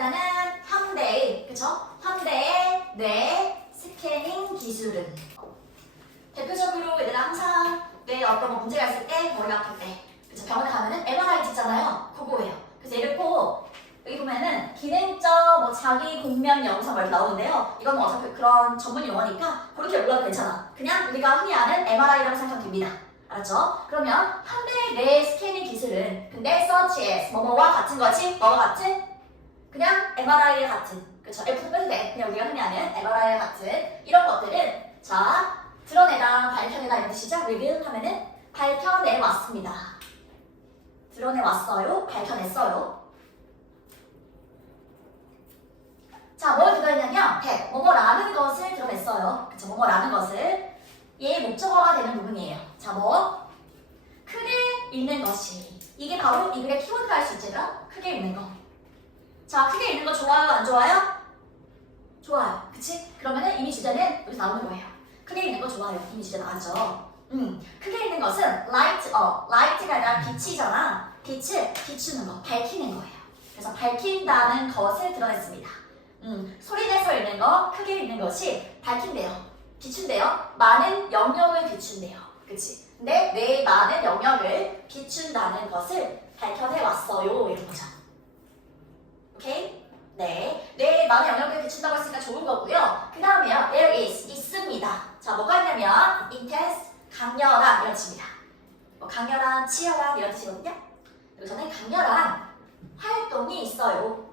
일단은 현대의, 그쵸? 현대의 뇌 스캐닝 기술은 대표적으로 얘들아 항상 뇌에 어떤 뭐 문제가 있을 때, 머리가 아플 때, 그쵸? 병원에 가면은 MRI 찍잖아요. 그거예요. 그래서 얘를 꼭 여기 보면은 기능적 뭐 자기 공명 영상 뭐 이렇게 나오는데요. 이건 뭐 어차피 그런 전문 용어니까 그렇게 몰라도 괜찮아. 그냥 우리가 흔히 아는 MRI라고 생각하면 됩니다. 알았죠? 그러면 현대의 뇌 스캐닝 기술은 근데 such as 뭐뭐와 같은 거지? 뭐가 같은? 그냥 MRI와 같은, 그쵸? F도 빼도 돼. 그냥 우리가 흔히 아는 MRI와 같은 이런 것들은 자 드러내다, 밝혀내다 이런 뜻이죠? reveal 하면은 밝혀내왔습니다. 드러내왔어요, 밝혀냈어요. 자, 뭘 드러냈냐면 뭐뭐라는 것을 드러냈어요. 그쵸? 뭐뭐라는 것을 얘의 목적어가 되는 부분이에요. 자, 뭐? 크게 읽는 것이. 이게 바로 이 글의 키워드가 할 수 있잖아? 크게 읽는 거. 자, 크게 읽는 거 좋아요? 안 좋아요? 좋아요. 그치? 그러면은 이미 주제는 여기서 나오는 거예요. 크게 읽는 거 좋아요. 이미 주제 나왔죠? 크게 읽는 것은 light up. light가 아니라 빛이잖아. 빛을 비추는 거, 밝히는 거예요. 그래서 밝힌다는 것을 드러냈습니다. 소리내서 읽는 거, 크게 읽는 것이 밝힌대요. 비춘대요. 많은 영역을 비춘대요. 그치? 근데 뇌의 많은 영역을 비춘다는 것을 밝혀내왔어요. 이런 거죠. 오케이? 네. 뇌의 많은 영역을 비춘다고 했으니까 좋은 거고요. 그 다음에요. There is, 있습니다. 자, 뭐가 있냐면 intense, 강렬한 이런 뜻입니다. 뭐 강렬한, 치열한 이런 뜻이거든요. 여기서는 강렬한 활동이 있어요.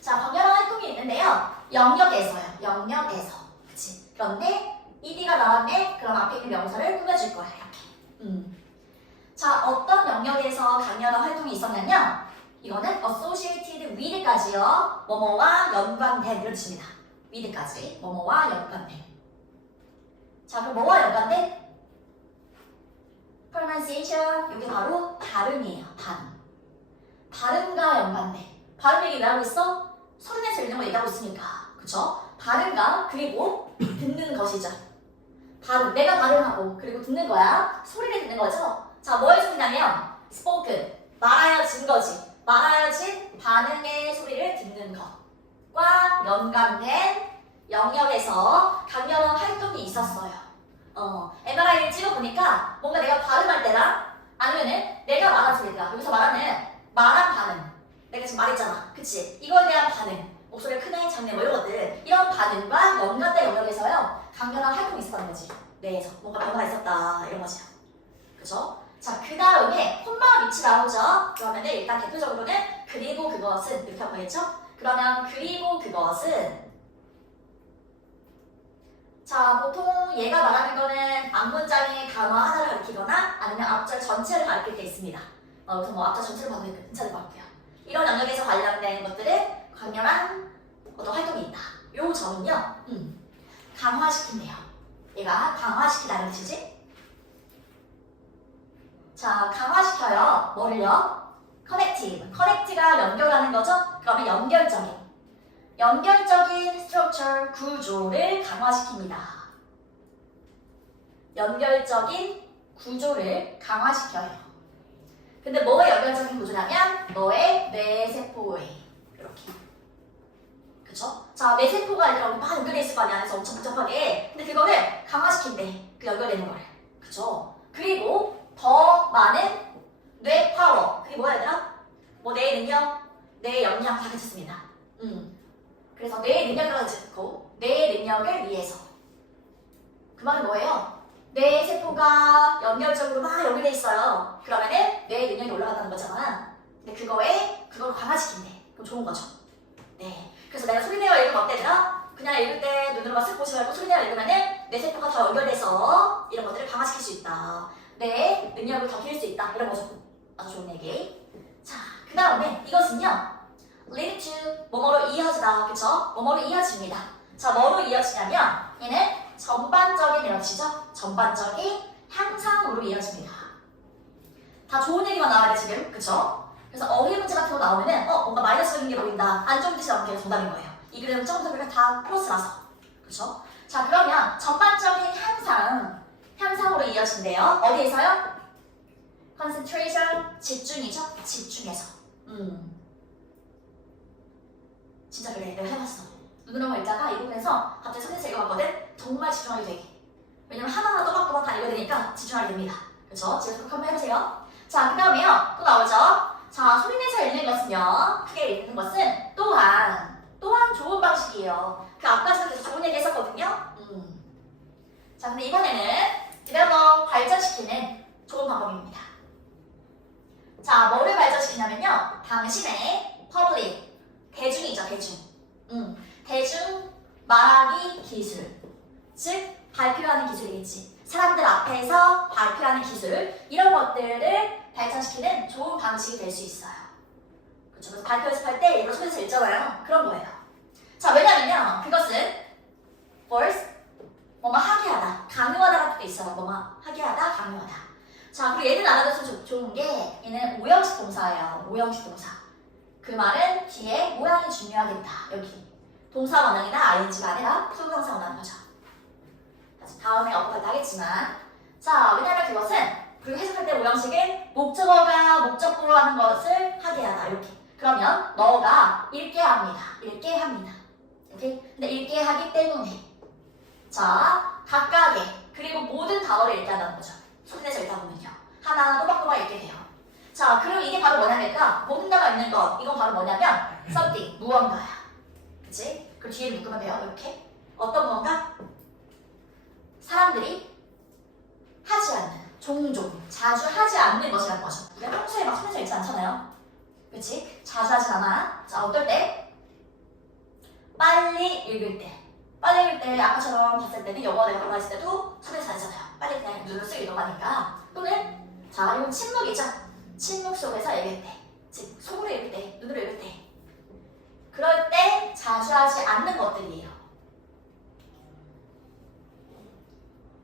자, 강렬한 활동이 있는데요. 영역에서요. 영역에서. 그치? 그런데 ed가 나왔네? 그럼 앞에 있는 명사를 꾸며줄 거예요. 이렇게. 자, 어떤 영역에서 강렬한 활동이 있었냐면 이거는 associated with까지요. 뭐뭐와 연관된 이런 뜻입니다. with까지. 뭐뭐와 연관된. 자, 그럼 뭐와 연관된? pronunciation. 이게 바로 발음이에요. 발음. 발음과 연관된. 발음 얘기 왜 하고 있어? 소리내서 읽는 거 얘기하고 있으니까. 그쵸? 발음과 그리고 듣는 것이죠. 발음. 내가 발음하고 그리고 듣는 거야. 소리를 듣는 거죠. 자, 뭐의 소리냐면 spoken. 말하여진 거지. 말하여진 반응의 소리를 듣는 것과 연관된 영역에서 강렬한 활동이 있었어요. MRI를 찍어보니까 뭔가 내가 발음할 때랑 아니면은 내가 말한 소리가 여기서 말하는 말한 반응. 내가 지금 말했잖아. 그치? 이거에 대한 반응. 목소리가 크네, 작네, 뭐 이런 것들. 이런 반응과 연관된 영역에서요. 강렬한 활동이 있었다는 거지. 뇌에서. 뭔가 변화가 있었다. 이런 거지. 그쵸? 자, 그 다음에 콤마 위치 나오죠? 그러면은 일단 대표적으로는 그리고 그것은 이렇게 하고 있죠? 그러면 그리고 그것은 자, 보통 얘가 말하는 거는 앞문장의 단어 하나를 가리키거나 아니면 앞절 전체를 가리킬 때 있습니다. 그래서 뭐 앞절 전체를 봐도 괜찮을 것 같아요. 이런 영역에서 관련된 것들은 강렬한 어떤 활동이 있다. 요 점은요, 강화시킨대요. 얘가 강화시키다는 뜻이지? 자, 강화시켜요. 뭐를요? connective. connect가 연결하는 거죠? 그러면 연결적인 structure, 구조를 강화시킵니다. 연결적인 구조를 강화시켜요. 근데 뭐의 연결적인 구조냐면 너의 뇌세포의 이렇게. 그쵸? 자, 뇌세포가 이렇게 막 연결돼 있을 거 아니야. 그래서 엄청 복잡하게. 근데 그거를 강화시킨대. 그 연결되는 거를. 그쵸? 그리고 더 많은 뇌 파워. 그게 뭐야 얘들아? 뭐 뇌 능력, 뇌 역량 다 괜찮습니다. 그래서 뇌 능력이라고 듣고 뇌 능력을 위해서. 그 말은 뭐예요? 뇌 세포가 연결적으로 막 연결돼 있어요. 그러면은 뇌 능력이 올라간다는 거잖아. 근데 그걸 강화시킨대. 그럼 좋은 거죠. 네. 그래서 내가 소리내어 읽으면 어때 얘들아? 그냥 읽을 때 눈으로만 쓱 보지 말고 소리내어 읽으면은 뇌 세포가 더 연결돼서 이런 것들을 강화시킬 수 있다. 뇌 능력을 더 기를 수 있다. 이런 거죠. 아주 좋은 얘기. 자, 그 다음에 이것은요. lead to 뭐뭐로 이어지다. 그쵸? 뭐뭐로 이어집니다. 자, 뭐로 이어지냐면 얘는 전반적인 이런 뜻이죠? 전반적인 향상으로 이어집니다. 다 좋은 얘기만 나와야 돼 지금. 그쵸? 그래서 어휘 문제 같은 거 나오면은 뭔가 마이너스적인 게 보인다. 안 좋은 뜻이 나오는 게 정답인 거예요. 이 글은 점점들을 다 플러스라서. 그쵸? 자, 그러면 전반적인 향상으로 이어진대요. 어디에서요? concentration, 집중이죠? 집중해서. 진짜 그래. 내가 해봤어. 눈으로 만 읽다가 이 부분에서 갑자기 손에서 읽어봤거든? 정말 집중하게 돼. 왜냐면 하나하나 또박또박 다 읽어야 되니까 집중하게 됩니다. 그렇죠? 집에서 한번 해보세요. 자, 그 다음에요. 또 나오죠? 자, 소리내서 읽는 것은요. 크게 읽는 것은 또한 좋은 방식이에요. 그 앞까지도 계속 좋은 얘기 했었거든요. 자, 근데 이번에는 한번 발전시키는 좋은 방법입니다. 자, 뭐를 발전시키냐면요. 당신의 public, 대중이죠, 대중. 대중 말하기 기술. 즉, 발표하는 기술이겠지. 사람들 앞에서 발표하는 기술. 이런 것들을 발전시키는 좋은 방식이 될 수 있어요. 그렇죠? 그래서 발표 연습할 때 이거 손에서 읽잖아요. 그런 거예요. 자, 왜냐면요. 그것은 first, 뭐뭐 하게 하다, 강요하다가 또 있어요. 뭐뭐 하게 하다, 강요하다. 자, 그리고 얘는 알아둬서 좋은 게 얘는 오형식 동사예요. 오형식 동사. 그 말은 뒤에 모양이 중요하겠다. 여기 동사 원형이나 ing가 아니라 투부정사 원하는 거죠. 다음에 업로드 하겠지만, 자, 왜냐면 그것은 그리고 해석할 때 오형식은 목적어가 목적보로 하는 것을 하게 하다. 이렇게. 그러면 너가 읽게 합니다. 읽게 합니다. 오케이? 근데 읽게 하기 때문에. 자, 각각의 그리고 모든 단어를 읽게 한다는 거죠. 손에서 읽다 보면요. 하나 또박또박 읽게 돼요. 자, 그리고 이게 바로 뭐냐니까 모든 단어 읽는 것. 이건 바로 뭐냐면 something, 무언가야. 그치? 그 뒤에 묶으면 돼요. 이렇게. 어떤 무언가? 사람들이 하지 않는, 종종, 자주 하지 않는 것이라는 거죠. 우리가 평소에 막 손에서 읽지 않잖아요. 그치? 자주 하지 않아. 자, 어떨 때? 빨리 읽을 때. 빨리 읽을 때 아까처럼 봤을 때는 영어 내가 말했을 때도 손에서 안 하잖아요. 빨리 그냥 눈을 쓱 읽어가니까. 또는 자, 이건 침묵이죠. 침묵 속에서 읽을 때. 즉, 속으로 읽을 때, 눈으로 읽을 때. 그럴 때 자주 하지 않는 것들이에요.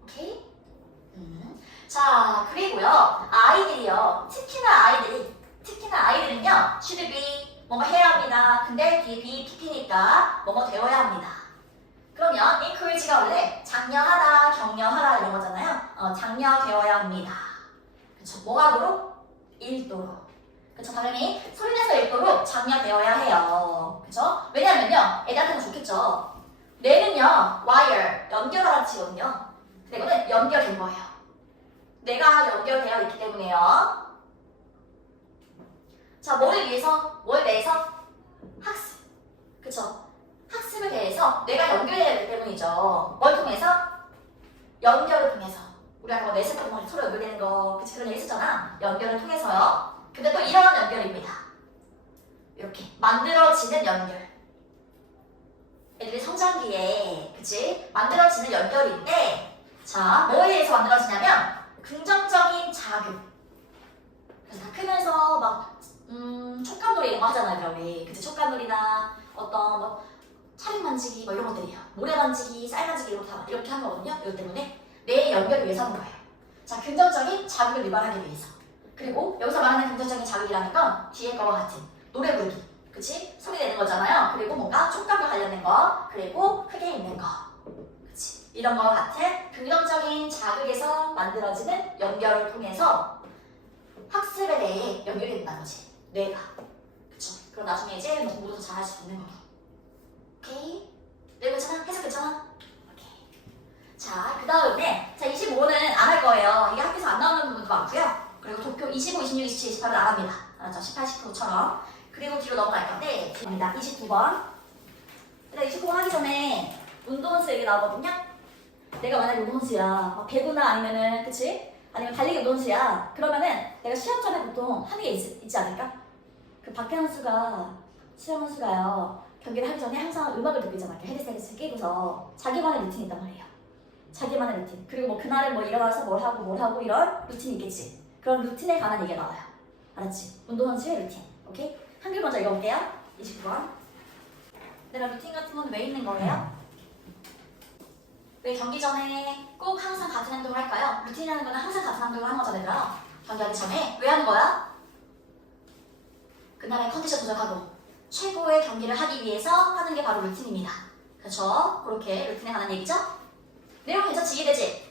오케이? 자, 그리고요. 아이들이요. 특히나 아이들은요. should be 뭐뭐 해야 합니다. 근데 뒤에 be pp니까 뭐뭐 되어야 합니다. 그러면 encourage가 원래 장려하다, 격려하다 이런 거잖아요. 장려되어야 합니다. 그쵸? 뭐 하도록? 읽도록. 그쵸? 당연히 소리내서 읽도록 장려되어야 해요. 그쵸? 왜냐면요. 애들한테는 좋겠죠. 뇌는요. wire, 연결하라는 치거든요. 근데 이거는 연결된 거예요. 내가 연결되어 있기 때문에요. 자, 뭐를 위해서? 뭘 대해서? 학습. 그쵸? 학습에 대해서 내가 연결해야 되기 때문이죠. 뭘 통해서? 연결을 통해서. 우리가 뭐 뇌세포 서로 연결되는 거, 그치? 그런 얘기 했었잖아. 연결을 통해서요. 근데 또 이런 연결입니다. 이렇게 만들어지는 연결. 애들이 성장기에, 그치? 만들어지는 연결인데, 자, 뭐에 의해서 만들어지냐면 긍정적인 자극. 그래서 다 크면서 막 촉감놀이 이런 거 하잖아요, 우리. 그치? 촉감놀이나 어떤 뭐 차림 만지기 뭐 이런 것들이에요. 모래 만지기, 쌀 만지기 이런 거 다 이렇게 하는 거거든요. 이것 때문에 뇌의 연결을 위해서 하는 거예요. 자, 긍정적인 자극을 유발하기 위해서. 그리고 여기서 말하는 긍정적인 자극이라는 건 뒤에 거와 같은 노래 부르기, 그치? 소리 내는 거잖아요. 그리고 뭔가 촉감과 관련된 거, 그리고 크게 읽는 거, 그치? 이런 거와 같은 긍정적인 자극에서 만들어지는 연결을 통해서 학습에 대해 연결이 된다는 거지, 뇌가. 그쵸? 그럼 나중에 이제 공부도 더 잘할 수 있는 거고. 오케이? 네, 괜찮아? 해석 괜찮아? 오케이. 자, 그 다음에 자 25는 안 할 거예요. 이게 학교에서 안 나오는 부분도 많고요. 그리고 도표 25, 26, 27, 28은 안 합니다. 알았죠? 18, 19처럼. 그리고 뒤로 넘어갈 건데, 입니다. 29번. 일단 29번 하기 전에 운동원수 얘기 나오거든요? 내가 만약에 운동원수야. 배구나 아니면은, 그치? 아니면 달리기 운동원수야. 그러면은 내가 시험 전에 보통 하는 게 있지 않을까? 그 박태환 선수가, 시험 선수가요. 경기를 하기 전에 항상 음악을 듣고 있잖아. 헤드셋을 끼고서 자기만의 루틴이 있단 말이에요. 자기만의 루틴. 그리고 뭐 그날은 뭐 일어나서 뭘 하고 이런 루틴이 있겠지. 그런 루틴에 관한 얘기가 나와요. 알았지? 운동선수의 루틴. 오케이? 한글 먼저 읽어볼게요. 29번. 내가 루틴 같은 건 왜 있는 거예요? 왜 경기 전에 꼭 항상 같은 행동을 할까요? 루틴이라는 거는 항상 같은 행동을 하는 거잖아요. 얘들아. 경기하기 전에 왜 하는 거야? 그날의 컨디션 조절하고 최고의 경기를 하기 위해서 하는 게 바로 루틴입니다. 그렇죠? 그렇게 루틴에 관한 얘기죠? 내용 괜찮지? 이해되지?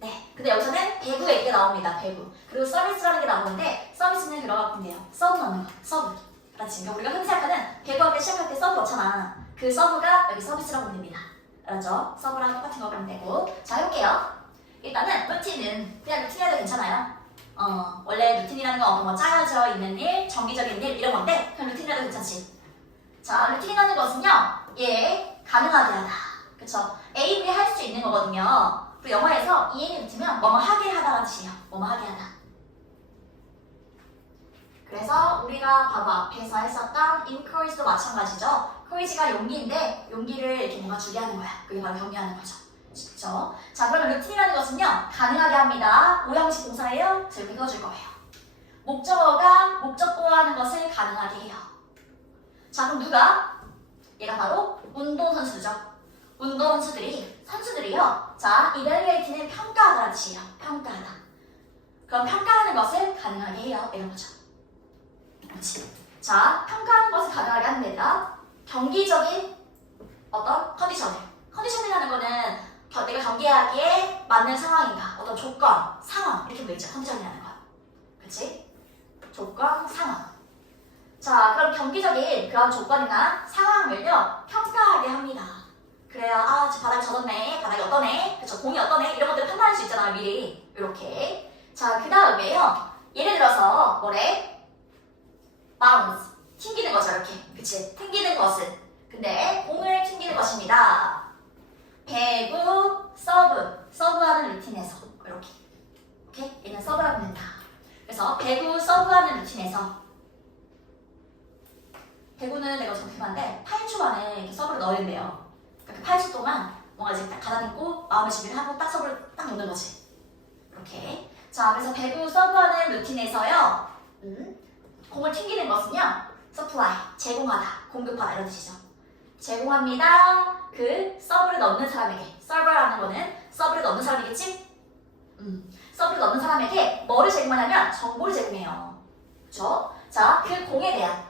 네. 근데 여기서는 배구 얘기가 나옵니다. 배구. 그리고 서비스라는 게 나오는데 서비스는 그런 것 같은데요. 서브 넣는 거. 서브. 알았지? 그러니까 우리가 흔히 생각하는 배구할 때 시작할 때 서브 넣잖아. 그 서브가 여기 서비스라고 보면 됩니다. 알았죠? 서브랑 똑같은 거 보면 되고. 자, 해볼게요. 일단은 루틴은 그냥 루틴이라도 괜찮아요. 원래 루틴이라는 건 뭐 짜여져 있는 일, 정기적인 일 이런 건데 그냥 루틴이라도 괜찮지. 자, 루틴이라는 것은요, 가능하게 하다. 그쵸? A, B를 할 수 있는 거거든요. 그리고 영어에서 EN이 붙으면 뭐뭐 하게 하다라는 뜻이에요. 뭐뭐 하게 하다. 그래서 우리가 바로 앞에서 했었던 encourage도 마찬가지죠. encourage가 용기인데 용기를 이렇게 뭔가 주게 하는 거야. 그게 바로 격려하는 거죠. 그렇죠? 자, 그러면 루틴이라는 것은요, 가능하게 합니다. 오형식 동사예요. 제가 읽어줄 거예요. 목적어가 목적보호하는 것을 가능하게 해요. 자, 그럼 누가? 얘가 바로 운동선수죠. 선수들이요. 자, evaluate는 평가하다라는 뜻이에요. 평가하다. 그럼 평가하는 것을 가능하게 해요. 이런 거죠. 그렇지. 자, 평가하는 것을 가능하게 하는 데다 경기적인 어떤 컨디션이라는 거는 내가 경기하기에 맞는 상황인가, 어떤 조건, 상황 이렇게 보이죠. 컨디션이라는 거. 그렇지? 조건, 상황. 자, 그럼 경기적인 그런 조건이나 상황을요 평가하게 합니다. 그래야 저 바닥이 젖었네, 바닥이 어떠네, 그쵸? 공이 어떠네 이런 것들을 판단할 수 있잖아요. 미리 이렇게. 자, 그 다음에요. 예를 들어서 뭐래? bounce, 튕기는 거죠. 이렇게. 그치? 튕기는 것은. 근데 공을 튕기는 것입니다. 배구, 서브하는 루틴에서 이렇게. 오케이? 얘는 서브라고 된다. 그래서 배구, 서브하는 루틴에서 배구는 내가 정확한데 8초 안에 이렇게 서브를 넣어야 된대요. 그러니까 그 8초 동안 뭔가 이제 딱 가다듬고 마음의 준비를 하고 딱 서브를 딱 넣는 거지. 이렇게. 자, 그래서 배구, 서브하는 루틴에서요. 공을 튕기는 것은요. supply, 제공하다, 공급하다 이런 뜻이죠. 제공합니다. 그 서브를 넣는 사람에게. 서버라는 거는 서브를 넣는 사람이겠지? 서브를 넣는 사람에게 뭐를 제공하냐면 정보를 제공해요. 그쵸? 자, 그 공에 대한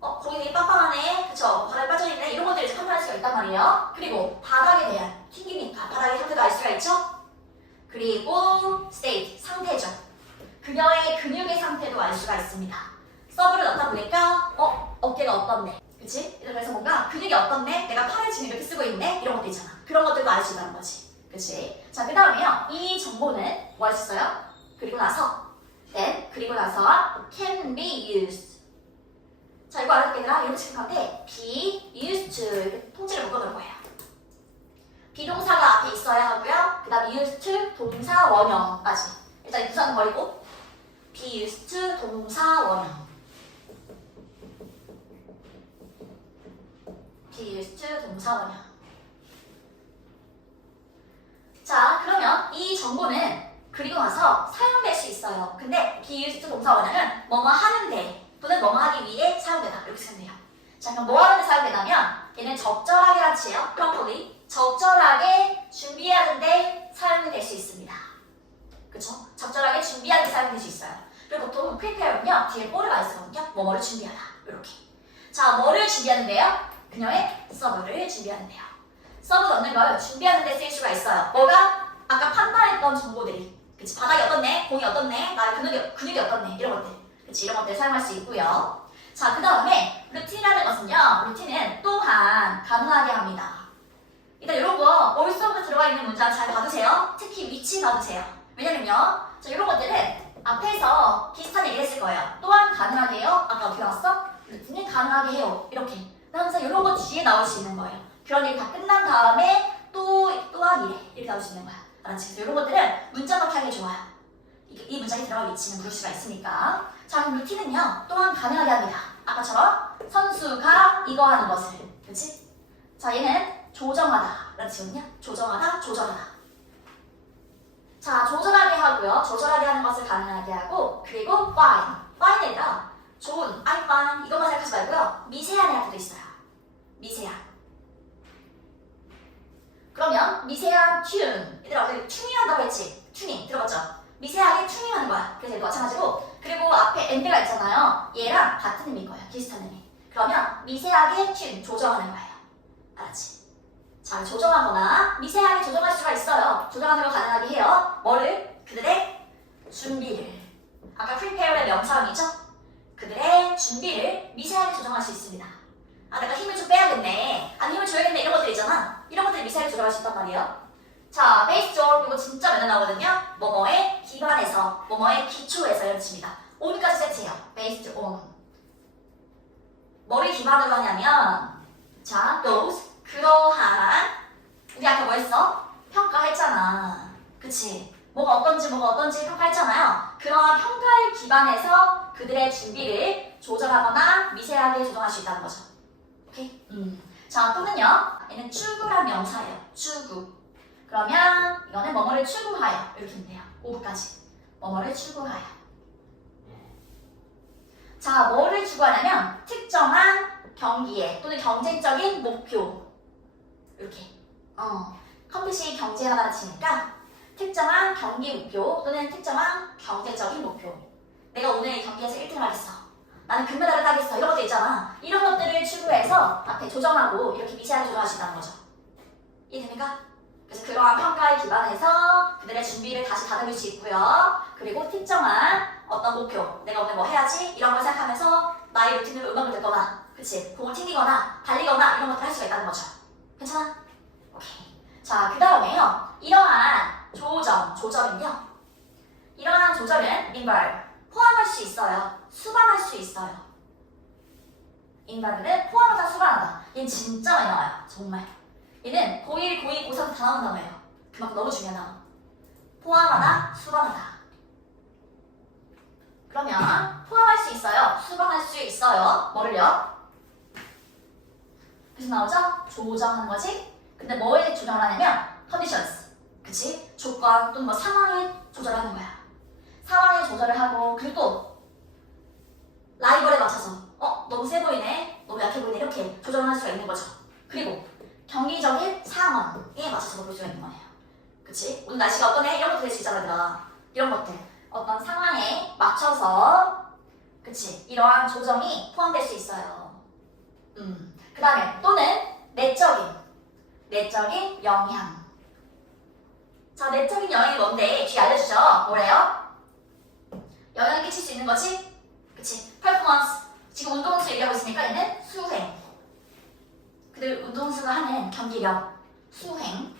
공이 되게 빵빵하네, 그쵸? 바닥에 빠져있네 이런 것들을 이제 판단할 수가 있단 말이에요. 그리고 바닥에 대한 튕기니까 바닥의 상태도 알 수가 있죠? 그리고 state, 상태죠. 그녀의 근육의 상태도 알 수가 있습니다. 서브를 넣다 보니까 어깨가 어떻네, 그치? 그래서 뭔가 근육이 어떻네, 내가 팔을 지금 이렇게 쓰고 있네 이런 것도 있잖아. 그런 것들도 알 수 있다는 거지. 그치? 자, 그 다음에요. 이 정보는 뭐 할 수 있어요? 그리고 나서 can be used. 자, 이거 알아듣게 얘들아 이렇게 생각하는데 be used to 이렇게 통째로 묶어놓을 거예요. 비동사가 앞에 있어야 하고요. 그 다음에 used to 동사 원형까지. 일단 이 부사는 버리고 be used to 동사 원형. be used to 동사 원형. 자, 그러면 이 정보는 그리고 나서 사용될 수 있어요. 근데 be used to 동사 원형은 뭐뭐 하는데 또는 뭐뭐 하기 위해 사용되다 이렇게 생각해요. 자, 그럼 뭐 하는데 사용되냐면 얘는 적절하게란 뜻이에요. properly, 적절하게 준비하는데 사용이 될 수 있습니다. 그쵸? 적절하게 준비하는데 사용될 수 있어요. 그리고 보통 prepare는요 뒤에 뭐가 있거든요. 뭐뭐를 준비하다 이렇게. 자, 뭐를 준비하는데요? 그녀의 서브를 준비하는데요. 서브 넣는 걸 준비하는 데 쓰일 수가 있어요. 뭐가? 아까 판단했던 정보들이. 그치? 바닥이 어떻네? 공이 어떻네? 나의 근육이 어떻네? 이런 것들. 그치? 이런 것들 사용할 수 있고요. 자, 그 다음에 루틴이라는 것은요. 루틴은 또한 가능하게 합니다. 일단 이런 거 올서브 들어가 있는 문장 잘 봐두세요. 특히 위치 봐두세요. 왜냐면요. 자, 이런 것들은 앞에서 비슷한 얘기를 했을 거예요. 또한 가능하게 해요. 아까 어떻게 나왔어? 루틴은 가능하게 해요. 이렇게. 항상 이런 거 뒤에 나올 수 있는 거예요. 그런 일 다 끝난 다음에 또한 이래. 이렇게 나올 수 있는 거야. 알았지? 그래서 이런 것들은 문장밖에 하기 좋아요. 이 문장이 들어갈 위치는 모를 수가 있으니까. 자, 그럼 루틴은요. 또한 가능하게 합니다. 아까처럼 선수가 이거 하는 것을. 그치? 자, 얘는 조정하다. 라는 뜻이거든요. 조정하다. 자, 조절하게 하고요. 조절하게 하는 것을 가능하게 하고, 그리고 fine이다. 좋은, I'm fine 이것만 생각하지 말고요. 미세한 애한테도 있어요. 미세한. 그러면 미세한 튠. 얘들아, 우리 튜닝한다고 했지? 튜닝 들어봤죠? 미세하게 튜닝하는 거야. 그래서 얘도 마찬가지고, 그리고 앞에 and가 있잖아요. 얘랑 같은 의미인 거예요. 비슷한 의미. 그러면 미세하게 튠, 조정하는 거예요. 알았지? 자, 조정하거나 미세하게 조정할 수가 있어요. 조정하는 걸 가능하게 해요. 뭐를? 그들의 준비를. 아까 prepare의 명사음이죠? 그들의 준비. 준비를 미세하게 조정할 수 있습니다. 아, 내가 힘을 좀 빼야겠네. 아니, 힘을 줘야겠네. 이런 것들 있잖아. 이런 것들을 미세하게 조정할 수 있단 말이에요. 자, based on 이거 진짜 맨날 나오거든요. 뭐뭐에 기반해서, 뭐뭐에 기초해서 이런 뜻입니다. on까지 세트예요. based on. 뭐를 기반으로 하냐면 자, those 그러한 우리 아까 뭐 했어? 평가했잖아. 그치? 뭐가 어떤지 평가했잖아요. 그러한 평가에 기반해서 그들의 준비를 조절하거나 미세하게 조정할 수 있다는 거죠. 오케이? 자, 또는요. 얘는 추구란 명사예요. 추구. 그러면 이거는 뭐뭐를 추구하여 이렇게 하면 돼요. 5부까지. 뭐뭐를 추구하여. 자, 뭐를 추구하냐면 특정한 경기에 또는 경쟁적인 목표. 이렇게. 컴퓨시 경제가 가르치니까 특정한 경기 목표 또는 특정한 경제적인 목표. 내가 오늘 이 경기에서 1등을 하겠어. 나는 금메달을 따겠어. 이런 것도 있잖아. 이런 것들을 추구해서 앞에 조정하고 이렇게 미세하게 조정할 수 있다는 거죠. 이해됩니까? 그래서 그러한 평가에 기반해서 그들의 준비를 다시 다듬을 수 있고요. 그리고 특정한 어떤 목표, 내가 오늘 뭐 해야지? 이런 걸 생각하면서 나의 루틴으로 음악을 듣거나, 그치? 공을 튕기거나, 달리거나 이런 것들 할 수가 있다는 거죠. 괜찮아? 오케이. 자, 그 다음에요. 이러한 조절은요. 이러한 조절은 involve, 포함할 수 있어요. 수반할 수 있어요. involve는 포함하다, 수반하다. 얘는 진짜 많이 나와요. 정말. 얘는 고1, 고2, 고3 다 나오는 단어예요. 그만큼 너무 중요한 단어. 포함하다, 수반하다. 그러면 포함할 수 있어요. 수반할 수 있어요. 뭐를요? 그래서 나오죠? 조정하는 거지? 근데 뭐에 조정을 하냐면 conditions. 그치? 조건 또는 뭐 상황에 조절하는 거야. 상황에 조절을 하고 그리고 또 라이벌에 맞춰서 너무 세 보이네, 너무 약해 보이네 이렇게 조정을 할 수가 있는 거죠. 그리고 경기적인 상황에 맞춰서 볼 수가 있는 거예요. 그치? 오늘 날씨가 어떠네? 이런 것도 될 수 있잖아, 얘들아. 이런 것들. 어떤 상황에 맞춰서, 그치? 이러한 조정이 포함될 수 있어요. 그 다음에 또는 내적인 영향. 자, 내적인 영향이 뭔데? 뒤에 알려주죠? 뭐래요? 영향을 끼칠 수 있는 거지? 그치? 퍼포먼스. 지금 운동선수 얘기하고 있으니까 얘는 수행. 그들 운동선수가 하는 경기력, 수행,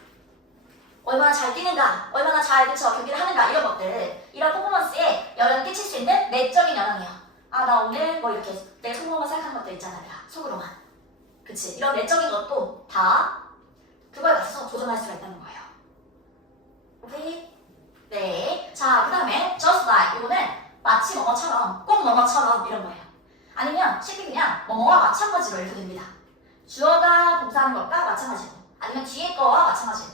얼마나 잘 뛰는가, 얼마나 잘 경기를 하는가 이런 것들, 이런 퍼포먼스에 영향을 끼칠 수 있는 내적인 영향이야. 아, 나 오늘 뭐 이렇게 내 속으로만 생각한 것들 있잖아, 내가 속으로만. 그치? 이런 내적인 것도 다 그거에 맞춰서 조정할 수가 있다는 거예요. 오케이? 네. 자, 그 다음에 just like 이거는 마치 뭐뭐처럼, 꼭 뭐뭐처럼 이런 거예요. 아니면 쉽게 그냥 뭐뭐와 마찬가지로 이렇게 됩니다. 주어가 동사하는 것과 마찬가지로, 아니면 뒤에 거와 마찬가지로.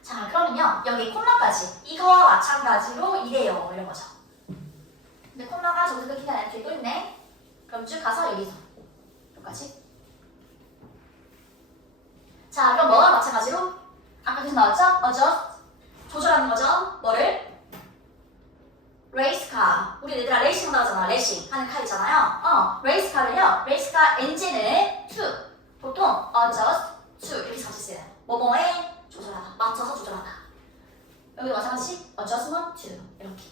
자, 그러면요. 여기 콤마까지 이거와 마찬가지로 이래요. 이런 거죠. 근데 콤마가 저기서 끊기지 않아요. 뒤에 또 있네. 그럼 쭉 가서 여기서 여기까지. 자, 그럼 뭐와 마찬가지로? 아까 계속 나왔죠? adjust. 조절하는 거죠. 뭐를? 레이스카. 우리 얘들아 레이싱 나오잖아. 레이싱 하는 카 있잖아요. 레이스카를요. 레이스카 엔진을 to. 보통 adjust to 이렇게 같이 써요. 뭐뭐에 조절하다. 맞춰서 조절하다. 여기도 마찬가지 adjustment to 이렇게.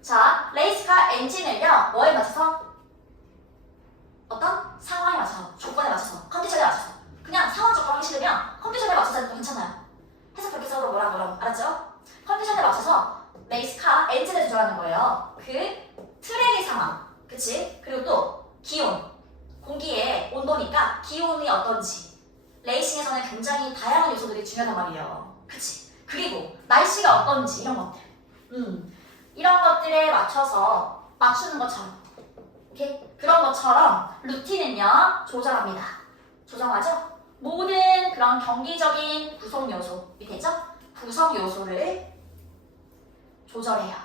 자, 레이스카 엔진을요. 뭐에 맞춰서? 어떤 상황에 맞춰서, 조건에 맞춰서, 컨디션에 맞춰서. 그냥 상황 조건 하기 싫으면 컨디션에 맞춰서 해도 괜찮아요. 해서 그렇게 써도 뭐라고 알았죠? 컨디션에 맞춰서 레이스카 엔진을 조절하는 거예요. 그 트랙의 상황, 그치? 그리고 또 기온, 공기의 온도니까 기온이 어떤지. 레이싱에서는 굉장히 다양한 요소들이 중요하단 말이에요. 그치? 그리고 날씨가 어떤지 이런 것들. 이런 것들에 맞춰서 맞추는 것처럼, 오케이? 그런 것처럼 루틴은요 조절합니다. 조정하죠? 모든 그런 경기적인 구성 요소 밑에 있죠? 구성 요소를 조절해요.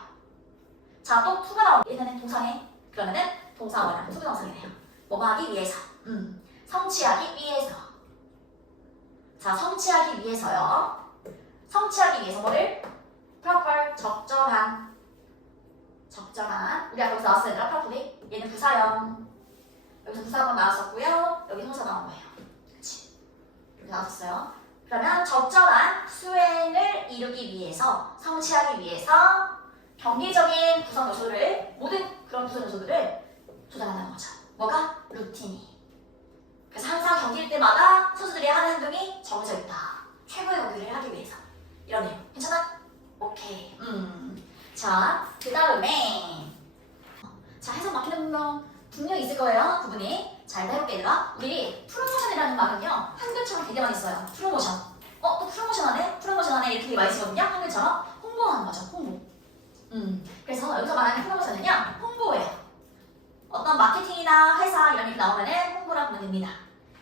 자, 또 투가 나오면 얘는 동사네. 그러면은 동사원은 투부정사이네요. 뭐가 하기 위해서. 성취하기 위해서. 자, 성취하기 위해서요. 성취하기 위해서 뭐를? proper, 적절한. 우리 아까 여기서 나왔어요, 얘들아. properly. 얘는 부사형. 여기서 부사 한번 나왔었고요. 여기 형사 나온 거예요. 그치? 여기 나왔었어요. 그러면 적절한 수행을 이루기 위해서, 성취하기 위해서 경기적인 구성 요소를 모든 그런 구성 요소들을 조절한다는 거죠. 뭐가? 루틴이. 그래서 항상 경기일 때마다 선수들이 하는 행동이 정해져 있다. 최고의 경기를 하기 위해서. 이런 내용. 괜찮아? 오케이. 자, 그 다음에 자, 해석 막히는 부분 분명히 있을 거예요. 부분이. 자, 일단 해볼게 얘들아. 우리 프로모션이라는 말은요. 한글처럼 되게 많이 써요. 프로모션. 또 프로모션 하네? 프로모션 하네? 이렇게 되게 많이 쓰거든요. 한글처럼. 홍보하는 거죠. 홍보. 그래서 여기서 말하는 프로모션은요. 홍보예요. 어떤 마케팅이나 회사 이런 게 나오면은 홍보라고 보면 됩니다.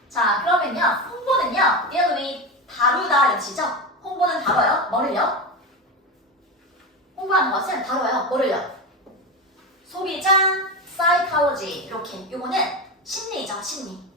자, 그러면요. 홍보는요. deal with 다루다 이런 뜻이죠. 홍보는 다뤄요. 뭐를요? 홍보하는 것은 다뤄요. 뭐를요? 소비자, 사이콜로지 이렇게. 요거는 심리죠. 심리.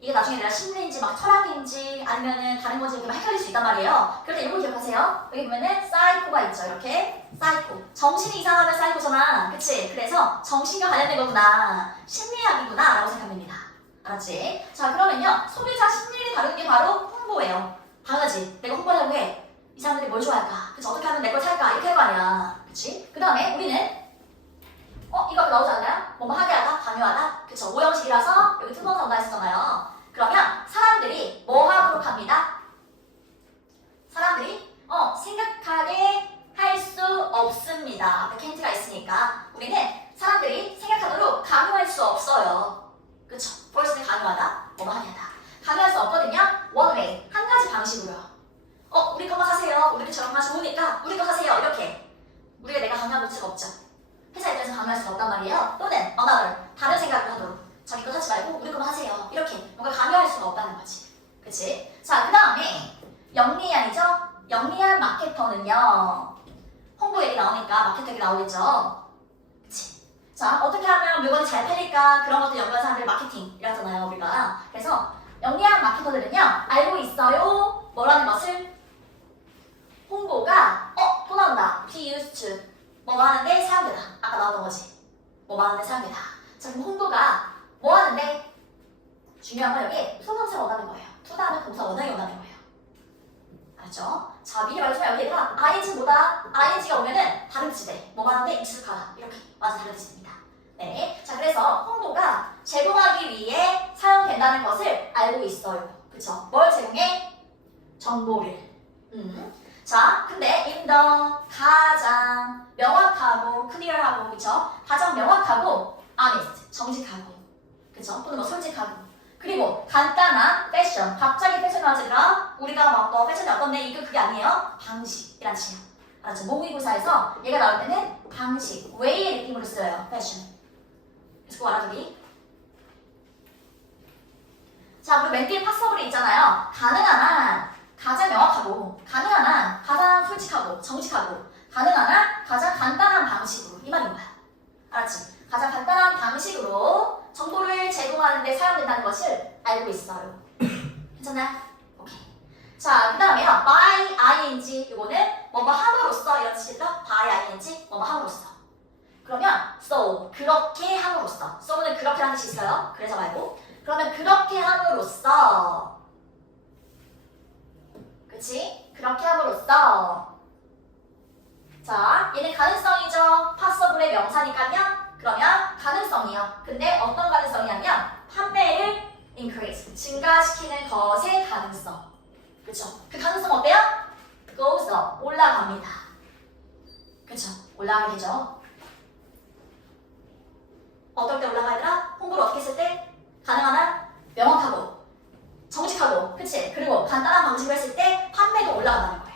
이게 나중에 내가 심리인지 막 철학인지 아니면은 다른 건지 이렇게 막 헷갈릴 수 있단 말이에요. 그럴 때 이걸 기억하세요. 여기 보면은 사이코가 있죠. 이렇게. 사이코. 정신이 이상하면 사이코잖아. 그치? 그래서 정신과 관련된 거구나. 심리학이구나. 라고 생각하면 됩니다. 알았지? 자, 그러면요. 소비자 심리를 다루는 게 바로 홍보예요. 당연하지. 내가 홍보하려고 해. 이 사람들이 뭘 좋아할까? 그치? 어떻게 하면 내 걸 살까? 이렇게 할 거 아니야. 그치? 그 다음에 우리는 이거 앞에 나오지 않나요? 뭐뭐 하게 하다, 강요하다. 그쵸? 오형식이라서 여기 투동사 온다 했었잖아요. 그러면 사람들이 뭐 하도록 합니다? 사람들이 생각하게 할 수 없습니다. 앞에 캔트가 있으니까 우리는 사람들이 생각하도록 강요할 수 없어요. 그쵸? force는 강요하다, 뭐뭐 하게 하다. 강요할 수 없거든요. one way, 한 가지 방식으로요. 우리 거만 사세요. 우리 저런 좋으니까 우리 거 사세요. 이렇게. 우리가 내가 강요할 수가 없죠. 회사 입장에서 강요할 수가 없단 말이에요. 또는 another, 다른 생각을 하도록. 자기 거 사지 말고 우리 거만 하세요. 이렇게 뭔가 강요할 수가 없다는 거지. 그치? 자, 그 다음에 영리한이죠? 영리한 마케터는요. 홍보 얘기 나오니까 마케터 얘기 나오겠죠? 그치? 자, 어떻게 하면 물건이 잘 팔릴까? 그런 것도 연구한 사람들 마케팅 이라잖아요, 우리가. 그래서 영리한 마케터들은요. 알고 있어요. 뭐라는 것을? 홍보가 또 나온다. be used to. 뭐 하는데 사용되다. 아까 나왔던 거지. 뭐 하는데 사용되다. 자, 그럼 홍보가 뭐 하는데? 중요한 건 여기 소명사가 원하는 거예요. to 다음에 동사 원형이 원하는 거예요. 알았죠? 자, 미리 말해주면 여기 얘들아 ing 뭐다? ing가 오면은 다른 뜻이 돼. 뭐 하는데 익숙하다. 이렇게 완전 다른 뜻입니다. 네. 자, 그래서 홍보가 제공하기 위해 사용된다는 것을 알고 있어요. 그쵸? 뭘 제공해? 정보를. 자, 근데 in the 가장 명확하고 clear하고 그쵸? 가장 명확하고 honest, 정직하고 그쵸? 또는 뭐 솔직하고 그리고 간단한 패션, 갑자기 패션 나오지라 우리가 막 너 패션이 어떤데 이거 그게 아니에요? 방식이란 뜻이에요. 알았죠? 모의고사에서 얘가 나올 때는 방식, way의 느낌으로 써요. 패션. 그래서 그거 알아두기. 자, 그리고 맨 뒤에 파서블이 있잖아요. 가능한 한 가장 명확하고 가능한 한 가장 솔직하고 정직하고 가능한 한 가장 간단한 방식으로 이 말인 거야. 알았지? 가장 간단한 방식으로 정보를 제공하는 데 사용된다는 것을 알고 있어요. 괜찮나? 오케이. 자, 그 다음에요. by ing 이거는 뭐뭐 함으로써 이런 뜻이죠? by ing 뭐뭐 함으로써. 그러면 so 그렇게 함으로써. so는 그렇게 하는 뜻이 있어요. 그래서 말고 그러면 그렇게 함으로써 그치? 그렇게 함으로써 자, 얘는 가능성이죠. possible의 명사니까요. 그러면 가능성이요. 근데 어떤 가능성이냐면 판매를 increase, 증가시키는 것의 가능성. 그쵸? 그 가능성 어때요? goes up, 올라갑니다. 그쵸? 올라가게 되죠. 어떨 때 올라가더라? 홍보를 어떻게 했을 때? 가능한 한 명확하고 정직하고 그치? 그리고 간단한 방식으로 했을 때 판매도 올라간다는 거예요.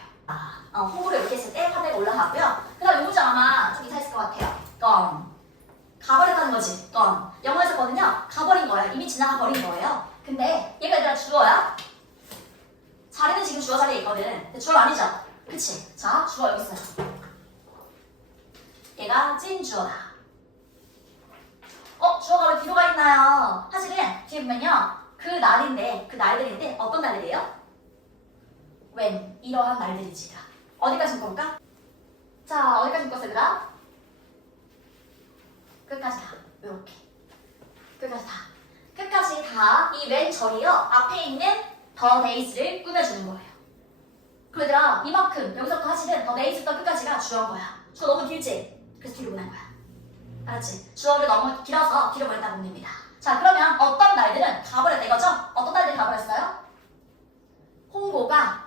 홍보를 이렇게 했을 때 판매가 올라가고요. 그 다음 요 문장 아마 좀 이상했을 것 같아요. gone. 가버렸다는 거지. gone. 영어에서 거는요. 가버린 거예요. 이미 지나가 버린 거예요. 근데 얘가 얘들아 주어야. 자리는 지금 주어 자리에 있거든. 근데 주어 아니죠? 그치? 자, 주어 여기 있어요. 얘가 찐 주어다. 주어가 왜 뒤로 가 있나요? 사실은 뒤에 보면요. 그 날인데, 그 날들인데 어떤 날들이에요? when. 이러한 날들이지라. 어디까지 묶어볼까? 자, 어디까지 묶었어 얘들아? 끝까지 다. 요렇게. 끝까지 다. 끝까지 다 이 when 절이요. 앞에 있는 the days를 꾸며주는 거예요. 그럼 얘들아 이만큼 여기서부터 사실은 the days부터 끝까지가 주어인 거야. 주어 너무 길지? 그래서 뒤로 보낸 거야. 알았지? 주어를 너무 길어서 뒤로 보냈다고 보면 됩니다. 자, 그러면 어떤 날들은 가버렸다 이거죠? 어떤 날들이 가버렸어요? 홍보가